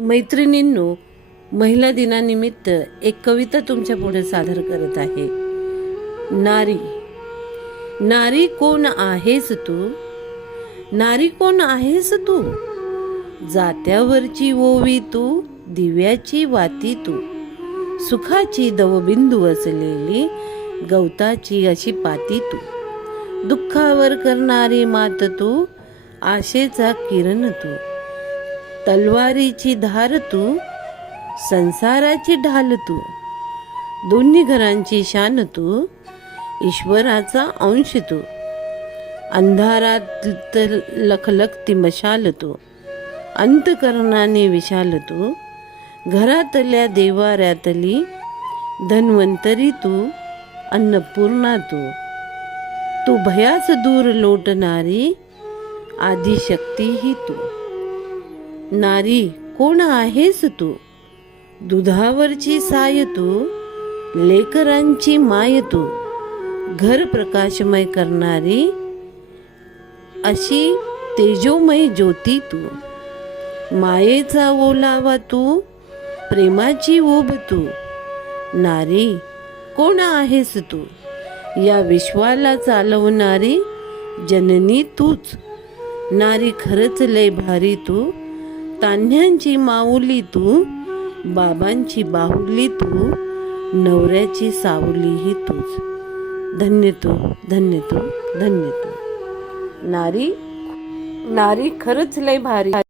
मैत्रिणींनो, महिला दिनानिमित्त एक कविता तुमच्या पुढे सादर करत आहे. नारी. नारी कोण आहेस तू? नारी कोण आहेस तू? जात्यावरची ओवी तू, दिव्याची वाती तू, सुखाची दवबिंदू असलेली गवताची अशी पाती तू, दुःखावर करणारी मात तू, आशेचा किरण तू, तलवारीची धार तू, संसाराची ढाल तू, दोन्ही घरांची शान तू, ईश्वराचा अंश तू, अंधारात लखलखती मशाल तू, अंतकरणाने विशाल तू, घरातल्या देवाऱ्यातली धन्वंतरी तू, अन्नपूर्णा तू, तू भयास दूर लोटणारी आदिशक्ती ही तू. नारी कोण आहेस तू? दुधावरची साय तू, लेकरांची माय तू, घर प्रकाशमय करणारी अशी तेजोमय ज्योती तू, मायेचा ओलावा तू, प्रेमाची ओढ तू. नारी कोण आहेस तू? या विश्वाला चालवणारी जननी तूच. नारी खरंच लय भारी तू, तान्ह्यांची माऊली तू, बाबांची बाहुली तू, नवऱ्याची सावलीही तूच. धन्य तू, धन्य तू, धन्य तू. नारी खरंच लय भारी.